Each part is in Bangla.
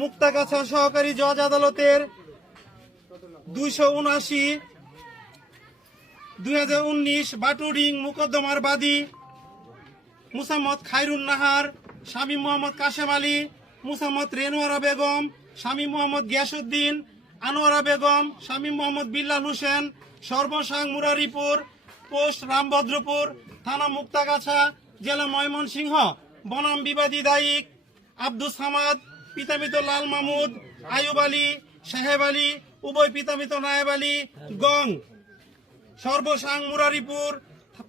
মুক্তাগাছা সহকারী জজ আদালতের 279/2019 বাটুরিং মোকদ্দমার বাদী মুসাম্মদ খায়রুন নাহার, স্বামী মোহাম্মদ কাশেম আলী, মুসাম্মদ রেনোয়ারা বেগম, স্বামী মোহাম্মদ গিয়াসউদ্দিন, আনোয়ারা বেগম, স্বামী মোহাম্মদ বিল্লাল হোসেন, সর্বসাং মুরারিপুর, পোস্ট রামভদ্রপুর, থানা মুক্তাগাছা, জেলা ময়মনসিংহ, বনাম বিবাদী দায়িক আব্দুস সামাদ, পিতামিত লাল মাহমুদ, আয়ুব আলী, সাহেব আলী, উভয় পিতামিত নায়েব আলী, গং, সর্বসাং মুরারিপুর,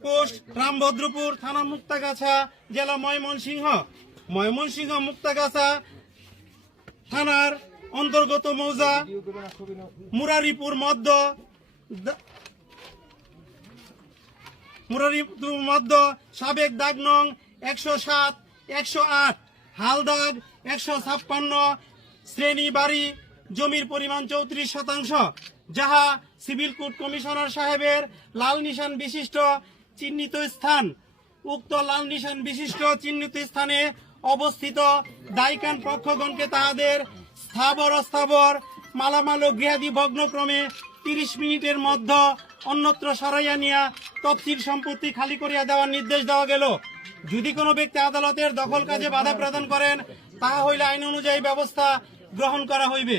পোস্ট রামভদ্রপুর, থানা মুক্তাগাছা, জেলা ময়মনসিংহ মুক্তাগাছা থানার অন্তর্গত মৌজা মুরারিপুর মধ্য সাবেক দাগ নং 107, 108, হালদাগ 156, শ্রেণী বাড়ি, জমির পরিমাণ 34%, যাহা সিভিল কোর্ট কমিশনার সাহেবের লাল নিশান বিশিষ্ট চিহ্নিত স্থান। উক্ত লাল নিশান বিশিষ্ট চিহ্নিত স্থানে অবস্থিত দায়িকান পক্ষগণকে তাহাদের স্থাবর অস্থাবর মালামাল ও গৃহাদি ভগ্নক্রমে 30 মিনিটের মধ্যে অন্যত্র সরাইয়া নিয়া তফসিল সম্পত্তি খালি করিয়া দেওয়ার নির্দেশ দেওয়া গেল। যদি কোনো ব্যক্তি আদালতের দখল কাজে বাধা প্রদান করেন, তাহা হইলে আইন অনুযায়ী ব্যবস্থা গ্রহণ করা হইবে।